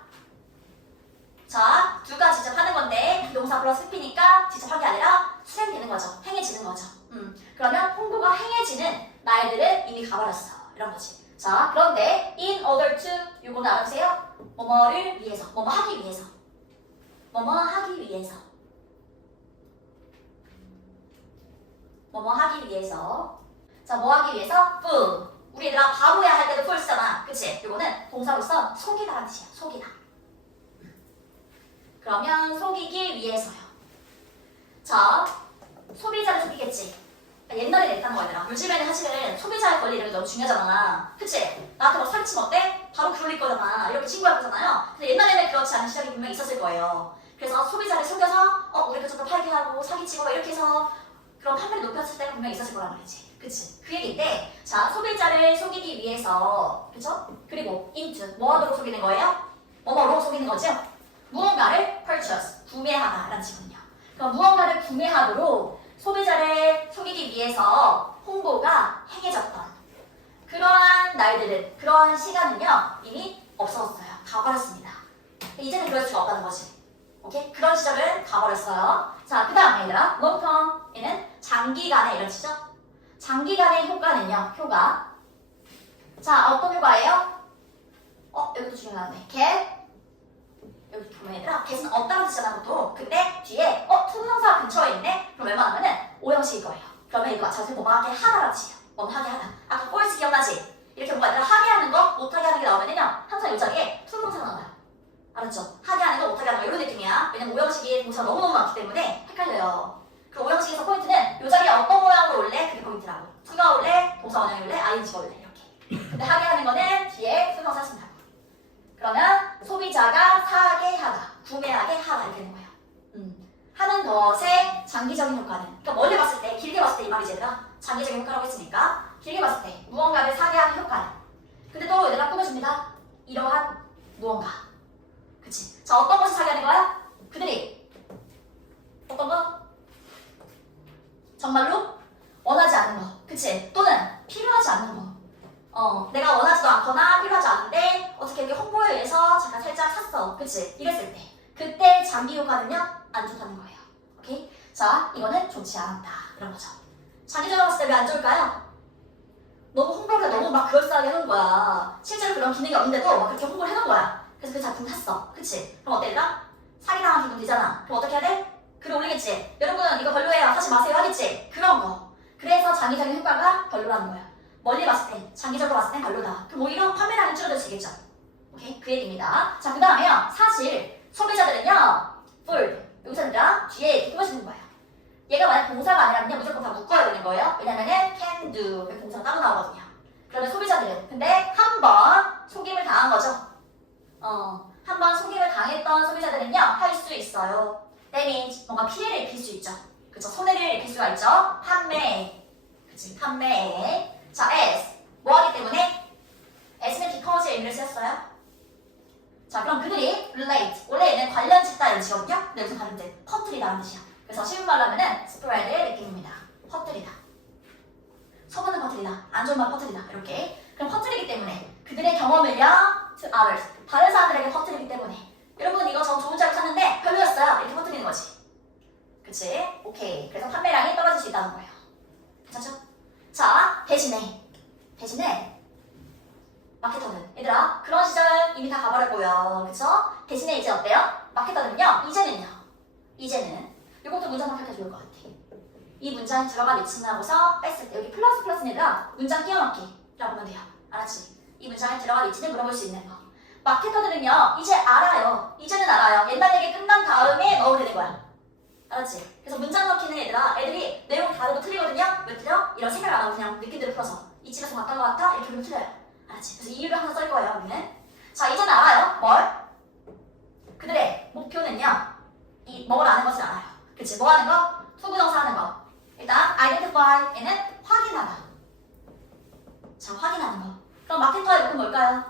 자, 두 가지 직접 하는 건데 동사 플러스 습이니까 직접 할 게 아니라 수행되는 거죠. 행해지는 거죠. 그러면 홍보가 행해지는 날들은 이미 가버렸어. 이런 거지. 자, 그런데 in order to 요거는 알아주세요. 뭐뭐를 위해서, 뭐뭐 하기 위해서, 뭐뭐 하기 위해서, 뭐뭐 하기 위해서. 자, 뭐 하기 위해서? fool. 우리 얘들아 바보야 할 때도 fool 쓰잖아. 그치? 요거는 동사로서 속이다라는 뜻이야. 속이다. 그러면 속이기 위해서요. 자, 소비자를 속이겠지. 옛날에 냈다는 거 얘들아. 요즘에는 사실은 소비자의 권리 이런 게 너무 중요하잖아. 그치? 나한테 막 사기치면 어때? 바로 그럴 거잖아. 이렇게 신고할 거잖아요. 근데 옛날에는 그렇지 않은 시작이 분명히 있었을 거예요. 그래서 소비자를 속여서 우리 그쪽으로 팔게 하고 사기치고 이렇게 해서 그런 판매를 높였을 때가 분명히 있었을 거란 말이지. 그치? 그 얘기인데 자, 소비자를 속이기 위해서 그쵸? 그리고 into 뭐 하도록 속이는 거예요? 뭐뭐로 속이는 거죠? 무언가를 purchase 구매하다 라는 식이군요. 그럼 무언가를 구매하도록 소비자를 속이기 위해서 홍보가 행해졌던 그러한 날들은, 그러한 시간은요 이미 없어졌어요. 가버렸습니다. 이제는 그럴 수가 없다는 거지. 오케이? 그런 시절은 가버렸어요. 자, 그 다음에 얘들아 long term에는 장기간의 이런 시죠. 장기간의 효과는요, 효과. 자, 어떤 효과예요? 여기도 중요하네. get 여기 보면 얘들아 get은 없다는 뜻이잖아 보통. 근데 뒤에 투부정사 근처에 있네? 그럼 웬만하면은 오형식일 거예요. 그러면 이거 자세히 뭐 하게 하다라고 치요. 뭐 하게 하다. 아까 force 기억나지? 이렇게 뭔가 얘들아 하게 하는 거, 못하게 하는 게 나오면은요 항상 이 자리에 투부정사가 나와요. 알았죠? 하게 하는 거, 못하게 하는 거 이런 느낌이야. 왜냐면 오형식이 동사가 너무너무 많기 때문에 헷갈려요. 그 오형식에서 포인트는 이 자리에 어떤 모양으로 올래? 그게 포인트라고. 투가 올래? 동사 원형이 올래? ing가 올래? 이렇게. 근데 하게 하는 거는 뒤에 투부정사 쓴다고. 그러면 소비자가 사게 하다, 구매하게 하다 이렇게 되는 거예요. 하는 것의 장기적인 효과는, 그러니까 멀리 봤을 때, 길게 봤을 때 이 말이지 얘들아. 장기적인 효과라고 했으니까 길게 봤을 때 무언가를 사게 하는 효과는. 근데 또 얘들아 꾸며줍니다. 이러한 무언가. 그치? 자, 어떤 것을 사게 하는 거야? 그들이 어떤 거? 정말로 원하지 않는 거. 그치? 또는 필요하지 않는 거. 내가 원하지도 않거나 필요하지 않은데 어떻게 이렇게 홍보에 의해서 잠깐 살짝 샀어. 그치? 이랬을 때 그때 장기 효과는요 안 좋다는 거예요. 오케이? 자, 이거는 좋지 않다 이런 거죠. 장기적으로 봤을 때 왜 안 좋을까요? 너무 홍보를 너무 막 그럴싸하게 해놓은 거야. 실제로 그런 기능이 없는데도 막 그렇게 홍보를 해놓은 거야. 그래서 그 작품 샀어. 그치? 그럼 어때 얘들아? 사기당한 기분 들잖아. 그럼 어떻게 해야 돼? 글을 올리겠지? 여러분 이거 별로예요 사지 마세요 하겠지? 그런 거. 그래서 장기적인 효과가 별로라는 거야. 멀리 봤을 때, 장기적으로 봤을 땐 별로다. 그럼 오히려 판매량이 줄어들 수 있겠죠. 오케이? 그 얘기입니다. 자, 그 다음에요. 사실 소비자들은요, fooled. 여기서 얘들아 뒤에 이렇게 꾸며주는 거예요. 얘가 만약 동사가 아니라면요, 무조건 다 묶어야 되는 거예요. 왜냐면은 can do, 그 동사가 따로 나오거든요. 그러면 소비자들은, 근데 한 번 속임을 당한 거죠. 한 번 속임을 당했던 소비자들은요, 할 수 있어요. That means 뭔가 피해를 입힐 수 있죠. 그쵸? 손해를 입힐 수가 있죠. 판매. 그치? 판매에. 자, as. 뭐 하기 때문에? as는 because의 의미를 쓰였어요. 자, 그럼 그들이 relate. 원래 얘는 관련 짓다는 뜻이거든요. 근데 여기서 다른 뜻. 퍼뜨리다는 뜻이야. 그래서 쉬운 말로 하면은 spread의 느낌입니다. 퍼뜨리다. 소문을 퍼뜨리다. 안 좋은 말 퍼뜨리다. 이렇게. 그럼 퍼뜨리기 때문에 그들의 경험을요 to others. 다른 사람들에게 퍼뜨리기 때문에 여러분 이거 저 좋은 줄 알고 샀는데 별로였어요. 이렇게 퍼뜨리는 거지. 그치? 오케이. 그래서 판매량이 떨어질 수 있다는 거예요. 괜찮죠? 자, 대신에 마케터는 얘들아 그런 시절 이미 다 가버렸고요. 그쵸? 대신에 이제 어때요? 마케터는요 이제는 이것도 문장 바뀌어도 좋을 것 같아. 이 문장이 들어간 위치는 하고서 뺐을 때 여기 플러스는 얘들아 문장 끼워 넣기라고 하면 돼요. 알았지? 이 문장에 들어간 위치는 물어볼 수 있는 거. 마케터들은요 이제 알아요. 이제는 알아요. 옛날 얘기 끝난 다음에 넣으면 되는 거야. 알았지? 그래서 문장 넣기는 얘들아 애들이 내용 다르고 틀리거든요? 왜 틀려? 이런 생각 안 하고 그냥 느낌대로 풀어서 이 집에서 봤던 것 같아? 이렇게 보면 틀려요. 알았지? 그래서 이유를 항상 쓸 거예요 우리는. 자, 이제는 알아요. 뭘? 그들의 목표는요 뭘 아는 것을 알아요. 그치? 뭐 하는 거? 투부정사 하는 거. 일단 identify에는 확인하다. 자, 확인하는 거. 그럼 마케터의 목표는 뭘까요?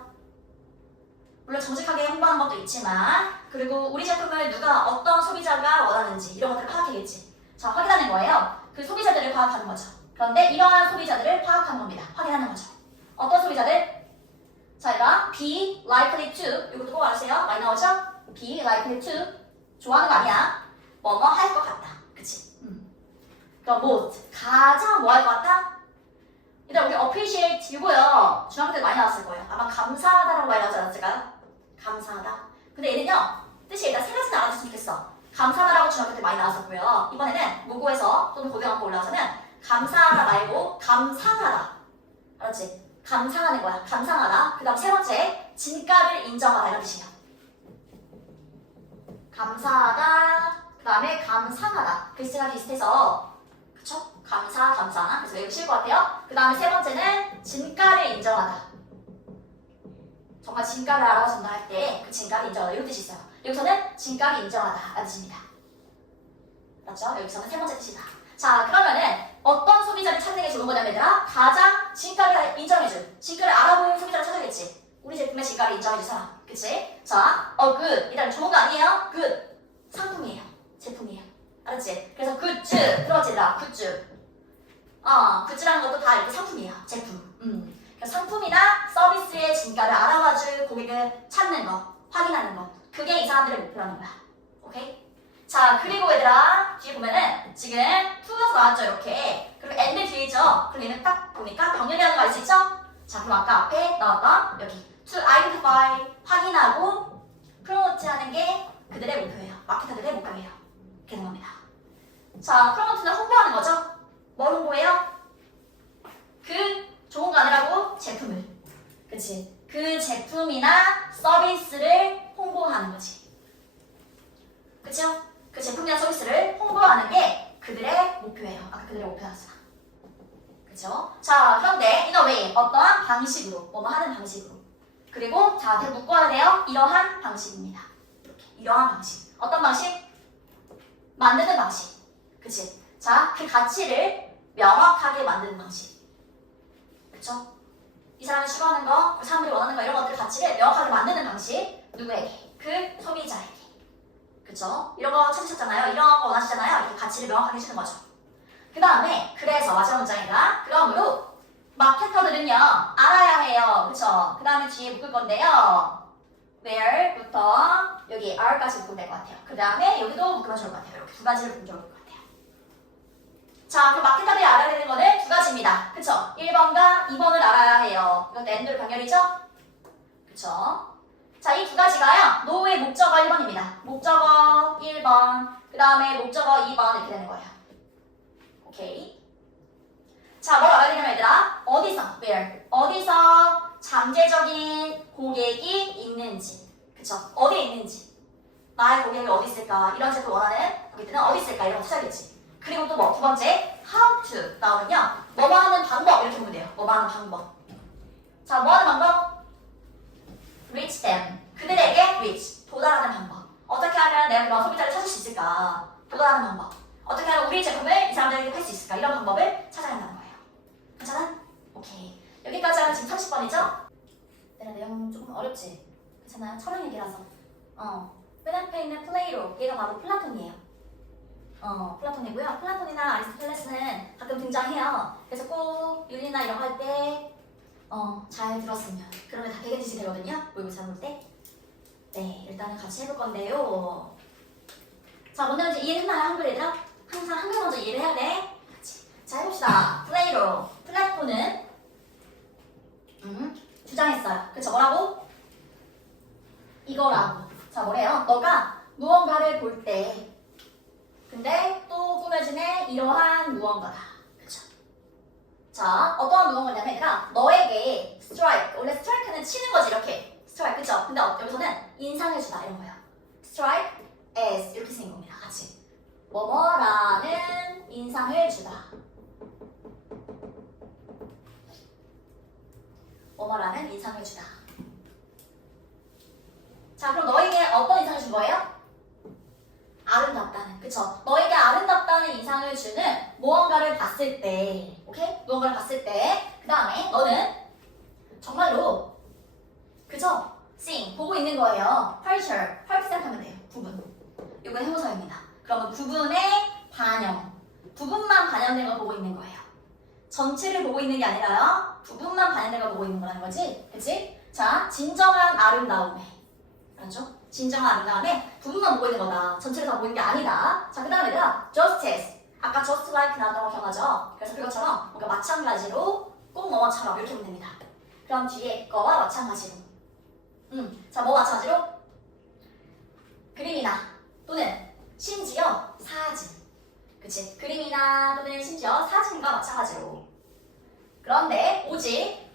물론 정직하게 홍보하는 것도 있지만 그리고 우리 제품을 누가 어떤 소비자가 원하는지 이런 것들을 파악해야겠지. 자, 확인하는 거예요. 그 소비자들을 파악하는 거죠. 그런데 이러한 소비자들을 파악하는 겁니다. 확인하는 거죠. 어떤 소비자들? 자, 얘가 be likely to 이것도 꼭 알으세요. 많이 나오죠? be likely to 좋아하는 거 아니야. 뭐뭐 할 것 같다. 그치? 그럼 most 가장 뭐 할 것 같다? 일단 우리 appreciate 이거요. 중학교 때 많이 나왔을 거예요. 아마 감사하다라고 많이 나오지 않았을까요? 감사하다. 근데 얘는요. 뜻이 일단 세 가지는 알아줬으면 좋겠어. 감사하다라고 중학교 때 많이 나왔었고요. 이번에는 모고에서 또는 고등학교 올라와서는 감사하다 말고 감상하다. 알았지? 감상하는 거야. 감상하다. 그 다음 세 번째 진가를 인정하다 이런 뜻이에요. 감사하다. 그 다음에 감상하다. 글씨가 비슷해서 그쵸? 감사, 감상. 그래서 외우기 쉬울 것 같아요. 그 다음에 세 번째는 진가를 인정하다. 정말 진가를 알아준다 할 때 그 진가를 인정하다 이런 뜻이 있어요. 여기서는 진가를 인정하다 라는 뜻입니다. 맞죠? 여기서는 세 번째 뜻이다. 자, 그러면은 어떤 소비자를 찾는 게 좋은 거냐면 얘들아 가장 진가를 인정해줄 진가를 알아보는 소비자를 찾아야겠지. 우리 제품의 진가를 인정해줄 사람. 그치? 자, good 일단 좋은 거 아니에요? good 상품이에요. 제품이에요. 알았지? 그래서 굿즈 들어봤지 얘들아? 굿즈 굿즈라는 것도 다 이렇게 상품이에요. 제품. 그래서 상품이나 서비스의 진가를 알아봐줄 고객을 찾는 거, 확인하는 거. 그게 이 사람들의 목표라는 거야. 오케이? 자, 그리고 얘들아 뒤에 보면은 지금 투여서 나왔죠 이렇게. 그리고 and 뒤에 있죠. 그럼 얘는 딱 보니까 병렬이라는 거 알 수 있죠? 자, 그럼 아까 앞에 나왔던 여기 to identify 확인하고 프로모트하는 게 그들의 목표예요. 마케터들의 목표예요. 이렇게 된 겁니다. 자, 프로모트는 홍보하는 거죠. 뭘 홍보해요? 그 좋은 거 아니라고 제품을. 그치? 그 제품이나 서비스를 홍보하는 거지. 그쵸? 그 제품이나 서비스를 홍보하는 게 그들의 목표예요. 아까 그들의 목표였어. 그쵸? 자, 그런데 이거 왜? 어떠한 방식으로, 뭐뭐 하는 방식으로. 그리고 자, 계속 묶어야 돼요. 이러한 방식입니다. 이렇게. 이러한 방식. 어떤 방식? 만드는 방식. 그치? 자, 그 가치를 명확하게 만드는 방식. 그쵸? 이 사람이 추구하는 거, 그 사람들이 원하는 거 이런 것들의 가치를 명확하게 만드는 방식. 누구에게? 그 소비자에게. 그쵸? 이런 거 찾으셨잖아요. 이런 거 원하시잖아요. 이렇게 가치를 명확하게 해주는 거죠. 그 다음에 그래서 마지막 문장이다. 그러므로 마케터들은요 알아야 해요. 그쵸? 그 다음에 뒤에 묶을 건데요. where부터 여기 are까지 묶으면 될 것 같아요. 그 다음에 여기도 묶으면 좋을 것 같아요. 이렇게 두 가지를 묶으면 좋을 것 같아요. 자, 그럼 마케터들이 알아야 되는 거는 두 가지입니다. 그쵸? 1번과 2번을 알아야 해요. 이것도 end로 병렬이죠? 그쵸? 자, 이 두 가지가요. 노의 목적어 1번입니다. 목적어 1번, 그 다음에 목적어 2번 이렇게 되는 거예요. 오케이. 자, 뭘 알아야 되냐면 얘들아 어디서, where, 어디서 잠재적인 고객이 있는지. 그쵸? 어디에 있는지. 나의 고객이 어디 있을까? 이런 제품 원하는 고객들은 어디 있을까? 이런 거 찾아야겠지. 그리고 또 뭐? 두 번째, how to 나오면요. 뭐뭐 하는 방법 이렇게 보면 돼요. 뭐뭐 하는 방법. 자, 뭐 하는 방법? reach them. 그들에게 reach. 도달하는 방법. 어떻게 하면 내가 그런 소비자를 찾을 수 있을까? 도달하는 방법. 어떻게 하면 우리 제품을 이 사람들에게 팔 수 있을까? 이런 방법을 찾아야 한다는 거예요. 괜찮아? 오케이. 여기까지 하면 지금 30번이죠? 내가 내용 조금 어렵지? 괜찮아요? 철학 얘기라서. 맨 앞에 있는 플레이로 얘가 바로 플라톤이에요. 플라톤이고요. 플라톤이나 아리스토텔레스는 가끔 등장해요. 그래서 꼭 윤리나 이런 거 할 때 잘 들었으면 그러면 다 되게 되거든요. 모의고 잘 볼 때. 네, 일단은 같이 해볼 건데요. 자, 먼저 이제 이해했나요? 한글 얘들아? 항상 한글 먼저 이해를 해야 돼. 같이. 자, 해봅시다. 플레이로. 플라톤은 주장했어요. 그쵸? 뭐라고? 이거라고. 자, 뭐래요? 너가 무언가를 볼 때 근데 또 꾸며지네 이러한 무언가다. 그쵸? 자, 어떠한 무언가냐면 얘들아 너에게 strike. 원래 strike는 치는 거지 이렇게. strike. 그쵸? 근데 여기서는 인상을 주다 이런 거예요. strike as 이렇게 생긴 겁니다. 같이. 뭐뭐라는 인상을 주다. 뭐뭐라는 인상을 주다. 자, 그럼 너에게 어떤 인상을 준 거예요? 아름답다는. 그쵸? 너에게 아름답다는 인상을 주는 무언가를 봤을 때, 오케이? 무언가를 봤을 때, 그 다음에 너는 정말로, 그죠? seeing, 보고 있는 있는 거예요. 펄처 생각하면 돼요. 부분. 이건 해모사입니다. 그러면 부분의 반영. 부분만 반영된 걸 보고 있는 거예요. 전체를 보고 있는 게 아니라요. 부분만 반영된 걸 보고 있는 거라는 거지. 그치? 자, 진정한 아름다움에. 알았죠? 진정한 아름다움에 부분만 보고 있는 거다. 전체를 다 보이는 게 아니다. 자, 그 다음에 얘들아, justice. 아까 just like 나왔던 거 기억나죠? 그래서 그것처럼 뭔가 마찬가지로 꼭 뭐뭐처럼 이렇게 보면 됩니다. 그럼 뒤에 거와 마찬가지로. 자, 뭐 마찬가지로? 그림이나 또는 심지어 사진. 그치? 그림이나 또는 심지어 사진과 마찬가지로. 그런데 오직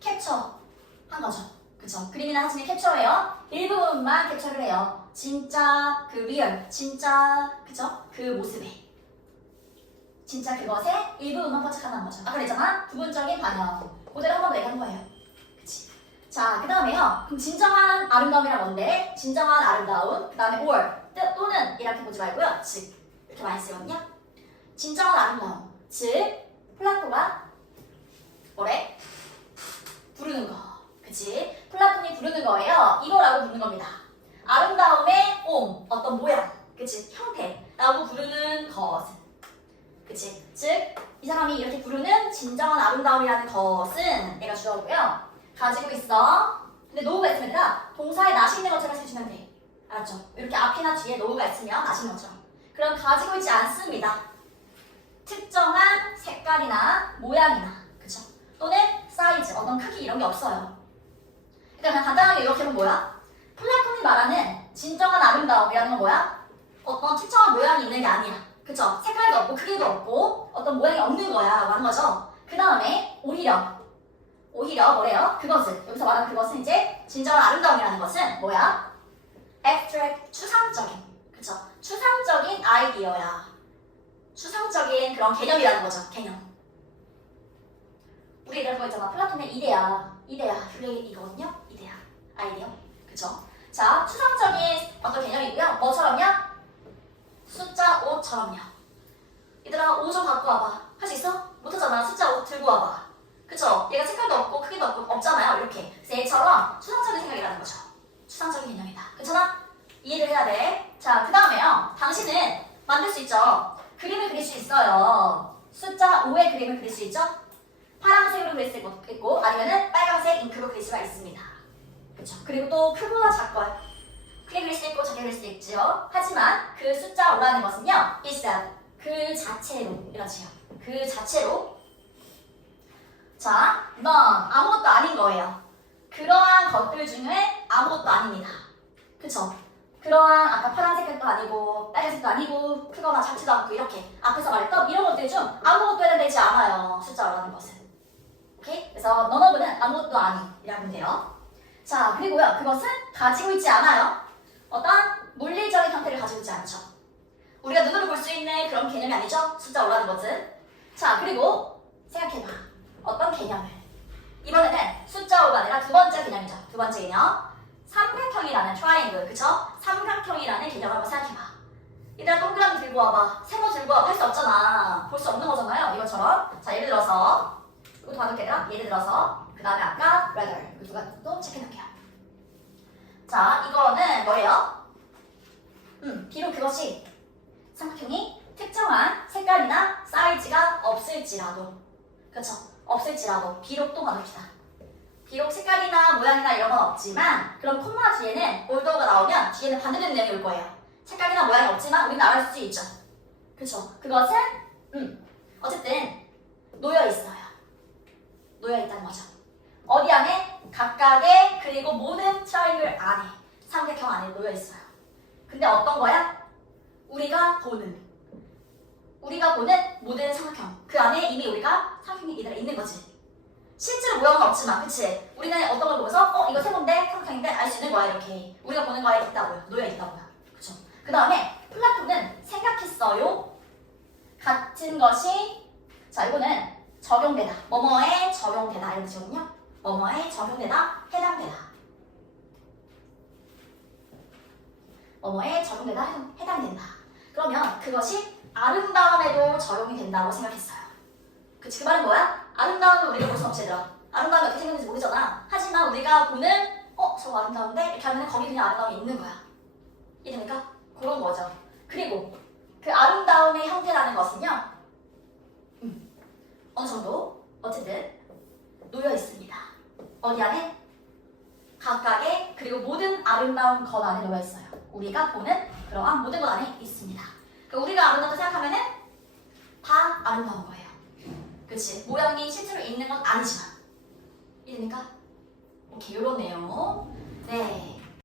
캡처한 거죠. 그쵸? 그림이나 사진을 캡처해요. 일부분만 캡처를 해요. 진짜 그 리얼, 진짜 그쵸? 그 모습에. 진짜 그것의 일부분만 포착한다는 거죠. 아까 그랬잖아? 부분적인 반영. 그대로 한 번 더 얘기한 거예요. 그치? 자, 그 다음에요. 그럼 진정한 아름다움이란 뭔데? 진정한 아름다움. 그 다음에 or, 뜻 또는 이렇게 보지 말고요. 즉, 이렇게 많이 쓰거든요. 진정한 아름다움. 즉, 플라토가 뭐래? 부르는 거. 그치? 플라톤이 부르는 거예요. 이거라고 부르는 겁니다. 아름다움의 어떤 모양. 그치? 형태라고 부르는 것은. 그치? 즉, 이 사람이 이렇게 부르는 진정한 아름다움이라는 것은 내가 주어고요. 가지고 있어. 근데 노우가 있으면 얘들아, 동사에 낫이 있는 것처럼 해주면 돼. 알았죠? 이렇게 앞이나 뒤에 노우가 있으면 낫이 있는 것처럼. 그럼 가지고 있지 않습니다. 특정한 색깔이나 모양이나, 그쵸? 또는 사이즈, 어떤 크기 이런 게 없어요. 그러니까 그냥 간단하게 이렇게 하면 뭐야? 플라톤이 말하는 진정한 아름다움이라는 건 뭐야? 어떤 특정한 모양이 있는 게 아니야. 그쵸? 색깔도 없고 크기도 없고 어떤 모양이 없는 거야 라는 거죠. 그 다음에 오히려 뭐래요? 그것은, 여기서 말하는 그것은 이제 진정한 아름다움이라는 것은 뭐야? abstract, 추상적인. 그쵸? 추상적인 아이디어야. 추상적인 그런 개념이라는 거죠. 개념. 우리 이런 거 있잖아. 플라톤의 이데아, 그게 이거거든요. 이데아, 아이디어. 그쵸? 자, 추상적인 어떤 개념이고요. 뭐처럼요? 숫자 5처럼요. 얘들아 5 좀 갖고 와봐. 할 수 있어? 못하잖아. 숫자 5 들고 와봐. 그쵸? 얘가 색깔도 없고 크기도 없잖아요. 이렇게. 그래서 얘처럼 추상적인 생각이라는 거죠. 추상적인 개념이다. 괜찮아? 이해를 해야 돼. 자, 그 다음에요. 당신은 만들 수 있죠? 그림을 그릴 수 있어요. 숫자 5의 그림을 그릴 수 있죠? 파란색으로 그릴 수 있고 아니면은 빨간색 잉크로 그릴 수가 있습니다. 그쵸? 그리고 또 크거나 작거요. 크게 그릴 수 있고 작게 그릴 수 있죠. 하지만 그 숫자 5라는 것은요. 일단 그 자체로 이렇지요. 그 자체로 자, 넌 아무것도 아닌 거예요. 그러한 것들 중에 아무것도 아닙니다. 그쵸? 그러한 아까 파란색도 아니고 빨간색도 아니고 크거나 작지도 않고 이렇게 앞에서 말했던 이런 것들 중 아무것도 해당되지 않아요. 숫자 5라는 것은. 오케이? 그래서 none of는 아무것도 아니라고 하면 돼요. 자, 그리고요. 그것은 가지고 있지 않아요. 어떤 물리적인 형태를 가지고 있지 않죠. 우리가 눈으로 볼 수 있는 그런 개념이 아니죠. 숫자 5라는 것은. 자, 그리고 생각해봐. 어떤 개념을. 이번에는 숫자 5가 아니라 두 번째 개념이죠. 두 번째 개념. 삼각형이라는 트라이앵글. 그쵸? 삼각형이라는 개념을 한번 생각해봐. 얘들아 동그라미 들고 와봐. 세모 들고 와봐. 할 수 없잖아. 볼 수 없는 거잖아요. 이것처럼. 자, 예를 들어서 이거 봐둘게 얘들아. 예를 들어서 그 다음에 아까 rather 이 두 가지 또 체크해놓을게요. 자, 이거는 뭐예요? 비록 그것이 삼각형이 특정한 색깔이나 사이즈가 없을지라도 그렇죠? 없을지라도 비록 또 봐둡시다. 비록 색깔이나 모양이나 이런 건 없지만 그럼 콤마 뒤에는 올더가 나오면 뒤에는 반대되는 내용이 올 거예요. 색깔이나 모양이 없지만 우리는 알아볼 수 있죠. 그렇죠? 그것은 어쨌든 놓여 있어요. 놓여 있다는 거죠. 어디 안에? 각각의 그리고 모든 트라이앵글 안에 삼각형 안에 놓여 있어요. 근데 어떤 거야? 우리가 보는 모든 삼각형 그 안에 이미 우리가 삼각형이 이대로 있는 거지. 실제로 모양은 없지만 그치? 우리는 어떤 걸 보면서 이거 세모인데 삼각형인데 알 수 있는 거야. 이렇게 우리가 보는 거에 있다고요. 놓여 있다고요. 그쵸? 그 다음에 플라톤은 생각했어요. 같은 것이 자 이거는 적용되다. 뭐뭐에 적용되다 이런 뜻이거든요. 뭐뭐에 적용되다, 해당되다. 뭐뭐에 적용되다, 해당된다. 그러면 그것이 아름다움에도 적용이 된다고 생각했어요. 그치? 그 말은 뭐야? 아름다움을 우리가 볼 수 없지 얘들아. 아름다움이 어떻게 생겼는지 모르잖아. 하지만 우리가 보는 저 아름다운데? 이렇게 하면 거기 그냥 아름다움이 있는 거야. 이해됩니까? 그런 거죠. 그리고 그 아름다움의 형태라는 것은요. 어느 정도 어쨌든 놓여 있습니다. 어디 안에? 각각의 그리고 모든 아름다운 것 안에 놓여 있어요. 우리가 보는 그러한 모든 것 안에 있습니다. 그러니까 우리가 아름답다 생각하면은 다 아름다운 거예요. 그치? 모양이 실제로 있는 건 아니지만. 이해됩니까? 오케이, 요런 내용. 네.